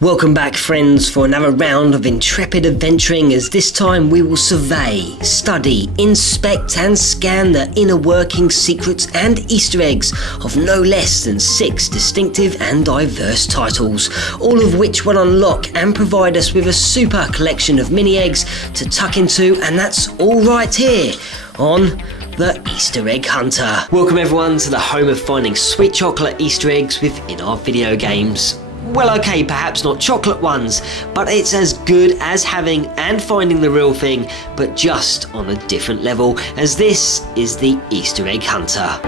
Welcome back, friends, for another round of intrepid adventuring, as this time we will survey, study, inspect and scan the inner working secrets and Easter eggs of no less than 6 distinctive and diverse titles, all of which will unlock and provide us with a super collection of mini eggs to tuck into, and that's all right here on the Easter Egg Hunter. Welcome everyone to the home of finding sweet chocolate Easter eggs within our video games. Well, okay, perhaps not chocolate ones, but it's as good as having and finding the real thing, but just on a different level, as this is the Easter Egg Hunter.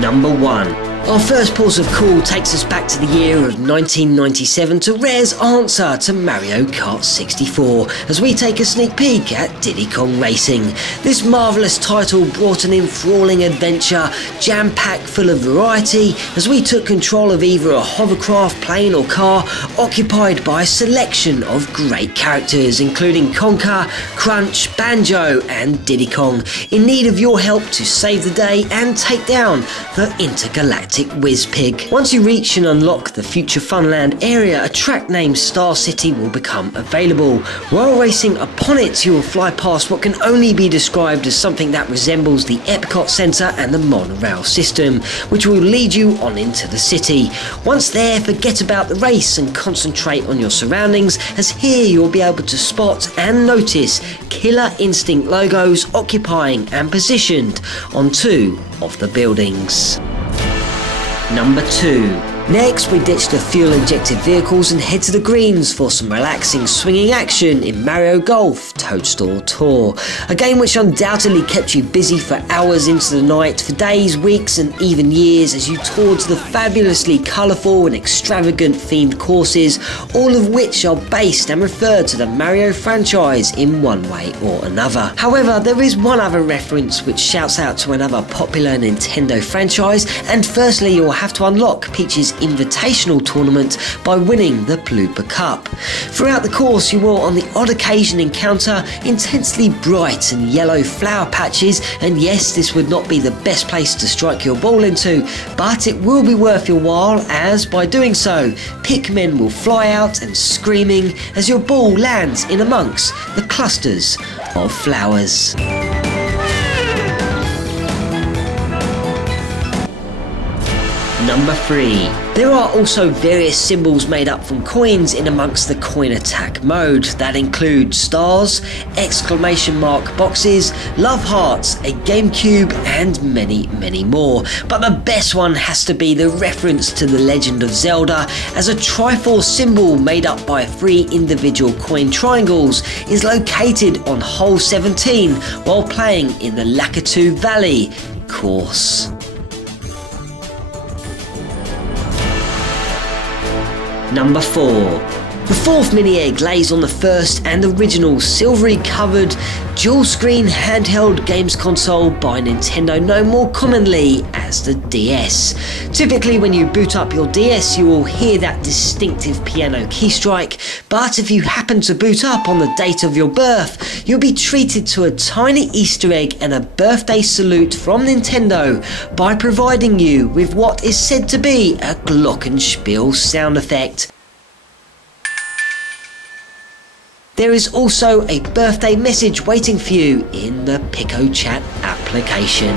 Number 1. Our first pulse of call takes us back to the year of 1997 to Rare's answer to Mario Kart 64 as we take a sneak peek at Diddy Kong Racing. This marvellous title brought an enthralling adventure, jam-packed full of variety, as we took control of either a hovercraft, plane or car, occupied by a selection of great characters including Conker, Crunch, Banjo and Diddy Kong, in need of your help to save the day and take down the intergalactic Whiz-Pig. Once you reach and unlock the future Funland area, a track named Star City will become available. While racing upon it, you will fly past what can only be described as something that resembles the Epcot Centre and the monorail system, which will lead you on into the city. Once there, forget about the race and concentrate on your surroundings, as here you'll be able to spot and notice Killer Instinct logos occupying and positioned on 2 of the buildings. Number 2. Next, we ditch the fuel-injected vehicles and head to the greens for some relaxing swinging action in Mario Golf Toadstool Tour, a game which undoubtedly kept you busy for hours into the night, for days, weeks and even years, as you toured the fabulously colourful and extravagant themed courses, all of which are based and referred to the Mario franchise in one way or another. However, there is one other reference which shouts out to another popular Nintendo franchise, and firstly you'll have to unlock Peach's Invitational Tournament by winning the Paloopa Cup. Throughout the course you will on the odd occasion encounter intensely bright and yellow flower patches, and yes, this would not be the best place to strike your ball into, but it will be worth your while, as by doing so Pikmin will fly out and screaming as your ball lands in amongst the clusters of flowers. Number 3. There are also various symbols made up from coins in amongst the coin attack mode that include stars, exclamation mark boxes, love hearts, a GameCube and many more. But the best one has to be the reference to the Legend of Zelda, as a Triforce symbol made up by 3 individual coin triangles is located on hole 17 while playing in the Lakitu Valley course. Number 4. The 4th mini egg lays on the first and original silvery covered dual screen handheld games console by Nintendo, known more commonly as the DS. Typically when you boot up your DS you will hear that distinctive piano key strike, but if you happen to boot up on the date of your birth, you'll be treated to a tiny Easter egg and a birthday salute from Nintendo by providing you with what is said to be a glockenspiel sound effect. There is also a birthday message waiting for you in the PicoChat application.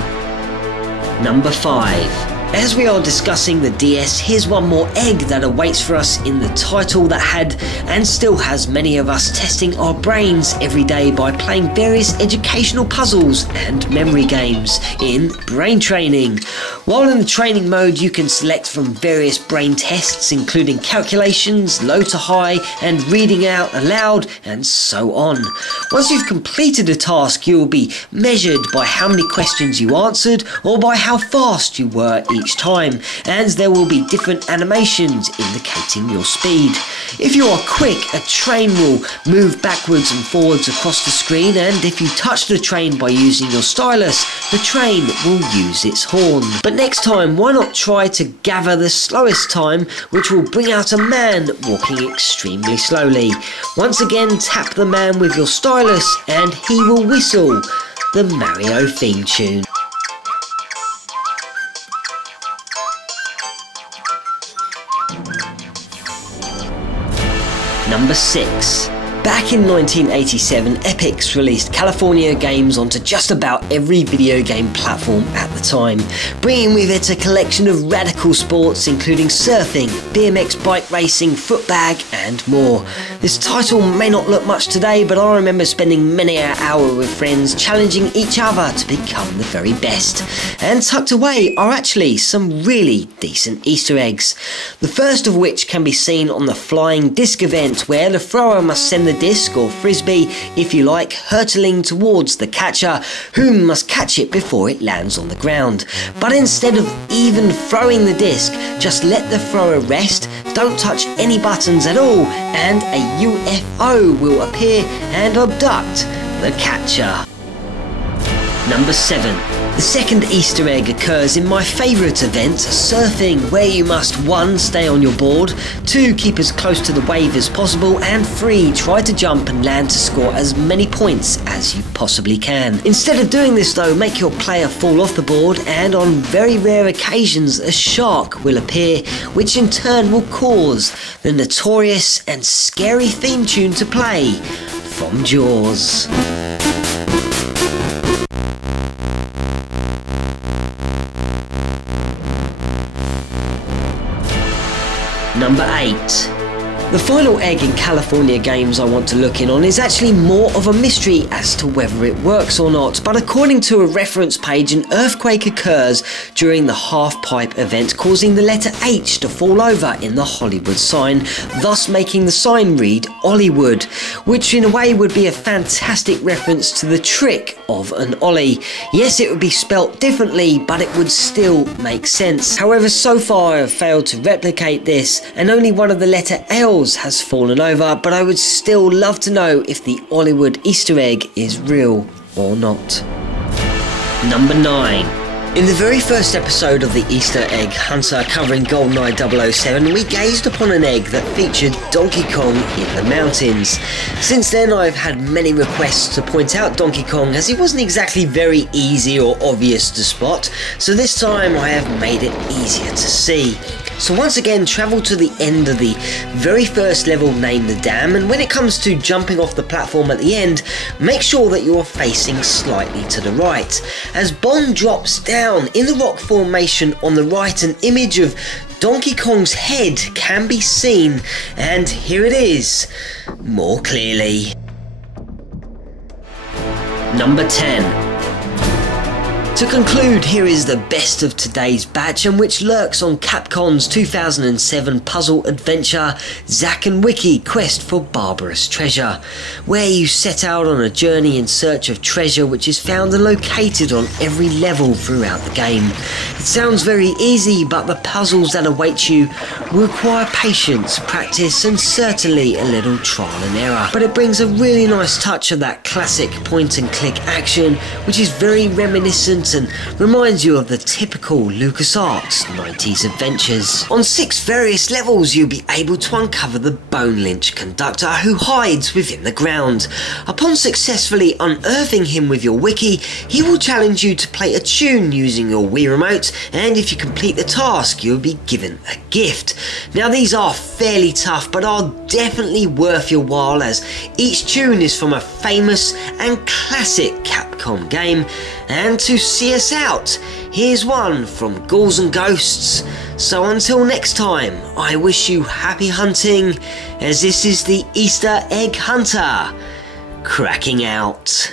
Number 5. As we are discussing the DS, here's one more egg that awaits for us in the title that had and still has many of us testing our brains every day by playing various educational puzzles and memory games in Brain Training. While in the training mode you can select from various brain tests including calculations, low to high and reading out aloud and so on. Once you've completed a task you will be measured by how many questions you answered or by how fast you were each each time, and there will be different animations indicating your speed. If you are quick, a train will move backwards and forwards across the screen, and if you touch the train by using your stylus, the train will use its horn. But next time, why not try to gather the slowest time, which will bring out a man walking extremely slowly. Once again, tap the man with your stylus and he will whistle the Mario theme tune. Number 6. Back in 1987, Epix released California games onto just about every video game platform at the time, bringing with it a collection of radical sports including surfing, BMX bike racing, footbag and more. This title may not look much today, but I remember spending many an hour with friends challenging each other to become the very best. And tucked away are actually some really decent Easter eggs. The first of which can be seen on the flying disc event, where the thrower must send the disc or frisbee, if you like, hurtling towards the catcher, who must catch it before it lands on the ground. But instead of even throwing the disc, just let the thrower rest, don't touch any buttons at all, and a UFO will appear and abduct the catcher. Number 7. The second Easter egg occurs in my favourite event, surfing, where you must 1. Stay on your board, 2. Keep as close to the wave as possible, and 3. Try to jump and land to score as many points as you possibly can. Instead of doing this though, make your player fall off the board, and on very rare occasions a shark will appear, which in turn will cause the notorious and scary theme tune to play from Jaws. Number 8. The final egg in California games I want to look in on is actually more of a mystery as to whether it works or not, but according to a reference page, an earthquake occurs during the half-pipe event, causing the letter H to fall over in the Hollywood sign, thus making the sign read Ollywood, which in a way would be a fantastic reference to the trick of an ollie. Yes, it would be spelt differently, but it would still make sense. However, so far I have failed to replicate this, and only one of the letter L's has fallen over, but I would still love to know if the Ollywood Easter egg is real or not. Number 9. In the very first episode of the Easter Egg Hunter covering GoldenEye 007, we gazed upon an egg that featured Donkey Kong in the mountains. Since then I've had many requests to point out Donkey Kong, as he wasn't exactly very easy or obvious to spot, so this time I have made it easier to see. So once again, travel to the end of the very first level named the Dam, and when it comes to jumping off the platform at the end, make sure that you are facing slightly to the right. As Bond drops down in the rock formation on the right, an image of Donkey Kong's head can be seen, and here it is, more clearly. Number 10. To conclude, here is the best of today's batch, and which lurks on Capcom's 2007 puzzle adventure Zack and Wiki Quest for Barbarous Treasure, where you set out on a journey in search of treasure which is found and located on every level throughout the game. It sounds very easy, but the puzzles that await you will require patience, practice and certainly a little trial and error. But it brings a really nice touch of that classic point and click action, which is very reminiscent and reminds you of the typical LucasArts 90s adventures. On 6 various levels you'll be able to uncover the Bone Lynch conductor, who hides within the ground. Upon successfully unearthing him with your wiki, he will challenge you to play a tune using your Wii remote, and if you complete the task you'll be given a gift. Now these are fairly tough, but are definitely worth your while, as each tune is from a famous and classic Capcom game. And to see us out, here's one from Ghouls and Ghosts. So until next time, I wish you happy hunting, as this is the Easter Egg Hunter cracking out.